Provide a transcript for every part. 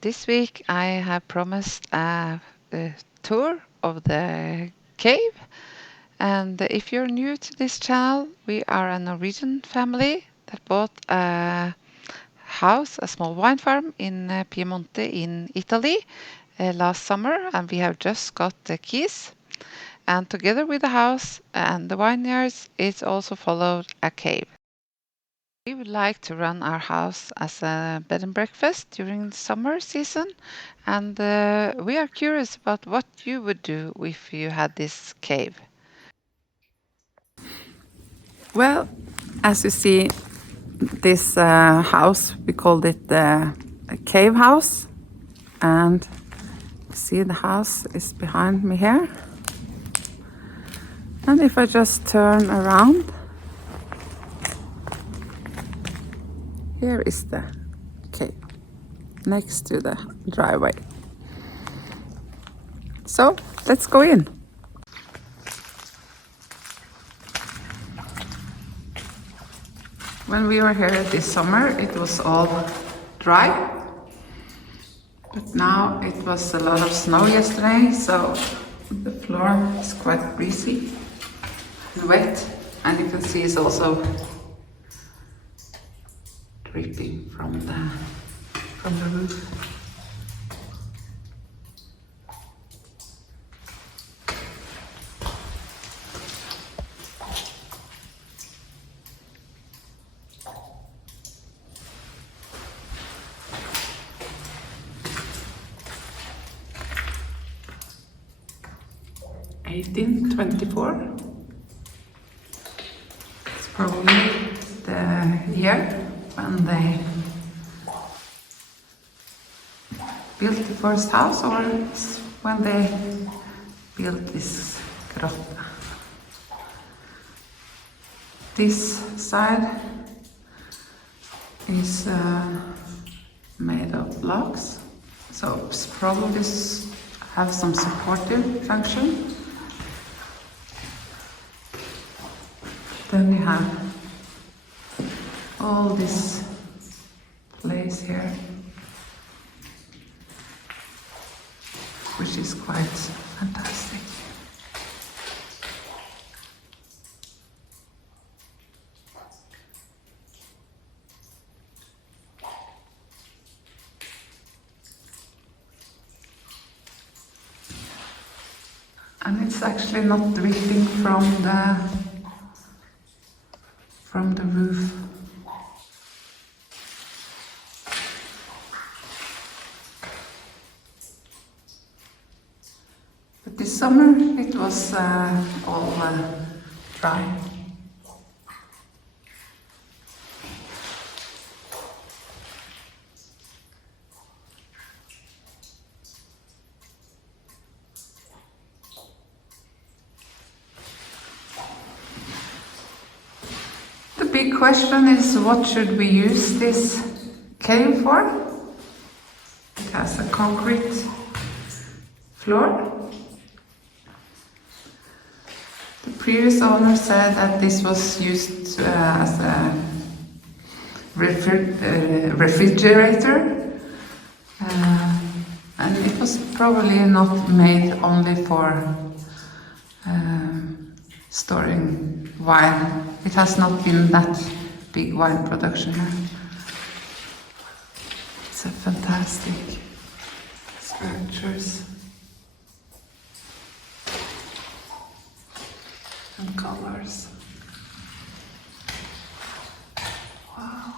This week I have promised a tour of the cave. And if you're new to this channel, we are a Norwegian family that bought a house, a small wine farm in Piemonte in Italy last summer, and we have just got the keys. And together with the house and the vineyards, it also followed a cave. We would like to run our house as a bed and breakfast during the summer season, and we are curious about what you would do if you had this cave. Well, as you see, this house, we called it a cave house. And see, the house is behind me here. And if I just turn around, here is the cave next to the driveway. So let's go in. When we were here this summer, it was all dry. But now it was a lot of snow yesterday, so the floor is quite greasy and wet. And you can see it's also dripping from the roof. (1824). It's probably the year when they built the first house, or when they built this grotta. This side is made of blocks, so it's probably have some supportive function. Then we have all this place here, which is quite fantastic. And it's actually not dripping from the roof. But this summer it was all dry. The big question is, what should we use this cave for? It has a concrete floor. The previous owner said that this was used as a refrigerator, and it was probably not made only for storing wine. It has not been that big wine production here. It's a fantastic structures and colors. Wow.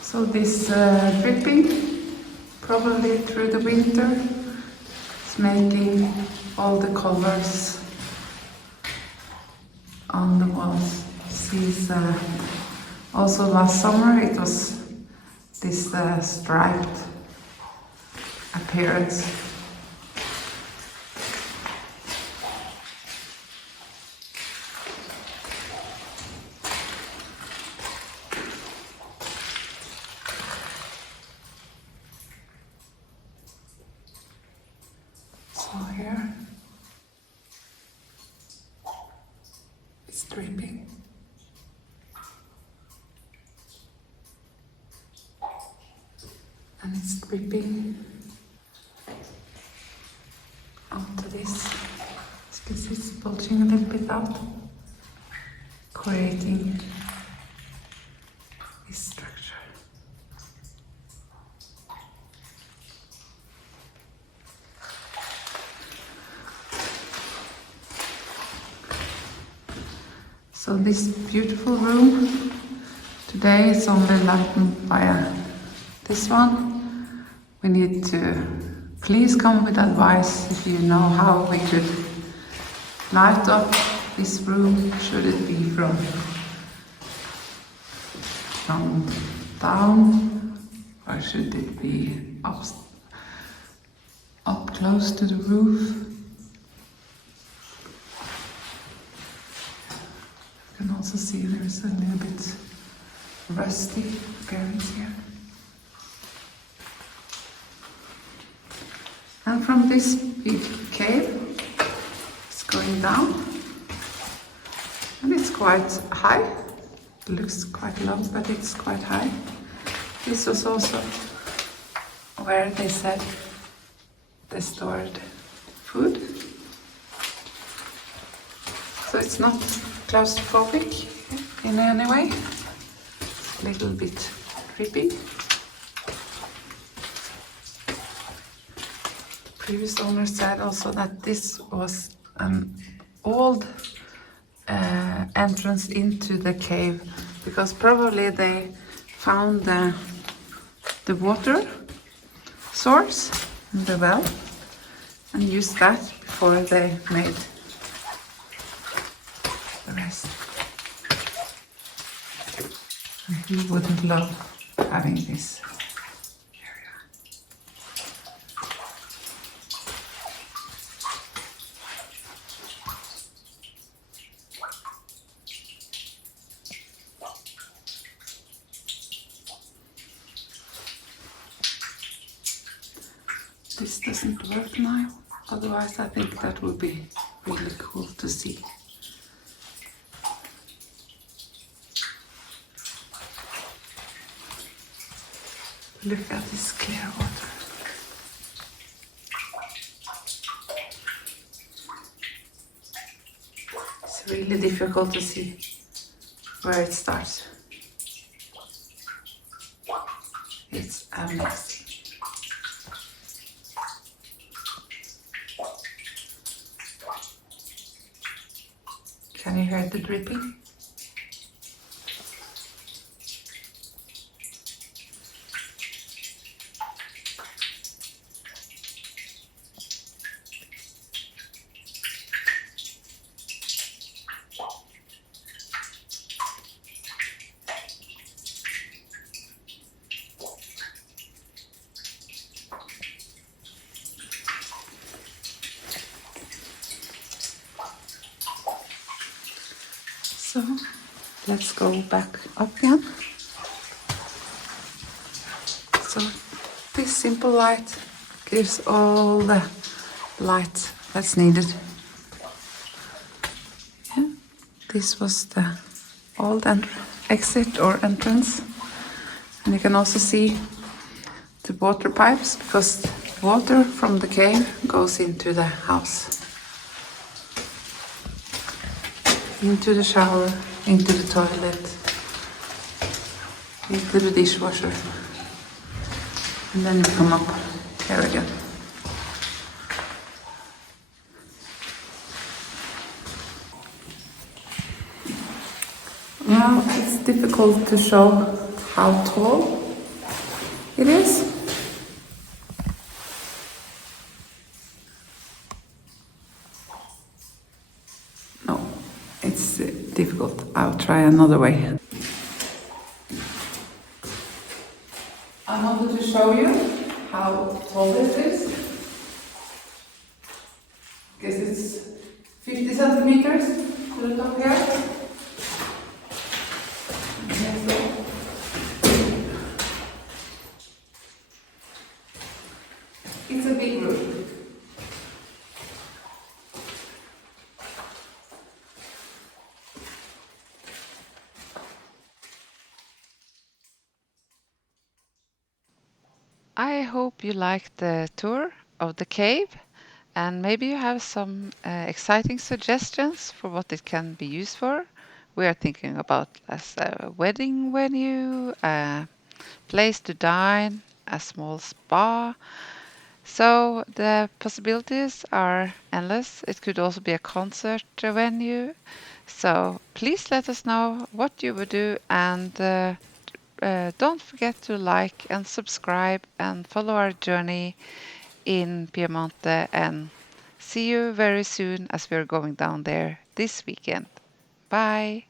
So this dripping, probably through the winter, is making all the colors on the walls. See, also last summer it was this striped appearance. So here creeping onto this. As you can see, it's bulging a little bit out, creating this structure. So this beautiful room today is only lightened by this one. We need to please come with advice if you know how we could light up this room. Should it be from down, or should it be up close to the roof? You can also see there's a little bit rusty appearance here. And from this big cave, it's going down, and it's quite high. It looks quite low, but it's quite high. This was also where they said they stored food. So it's not claustrophobic in any way. A little bit creepy. Previous owner said also that this was an old entrance into the cave, because probably they found the water source in the well and used that before they made the rest. And who wouldn't love having this area? This doesn't work now, otherwise I think that would be really cool to see. Look at this clear water. It's really difficult to see where it starts. It's amazing. Can you hear the dripping? So let's go back up again. So this simple light gives all the light that's needed. Yeah. This was the old exit or entrance, and you can also see the water pipes, because water from the cave goes into the house. Into the shower, into the toilet, into the dishwasher, and then you come up here again. Now it's difficult to show how tall it is. It's difficult. I'll try another way. I wanted to show you how tall this is. Guess it's 50 centimeters to the top here. It's a big room. I hope you liked the tour of the cave, and maybe you have some exciting suggestions for what it can be used for. We are thinking about as a wedding venue, a place to dine, a small spa. So the possibilities are endless. It could also be a concert venue. So please let us know what you would do, and don't forget to like and subscribe and follow our journey in Piemonte, and see you very soon as we're going down there this weekend. Bye.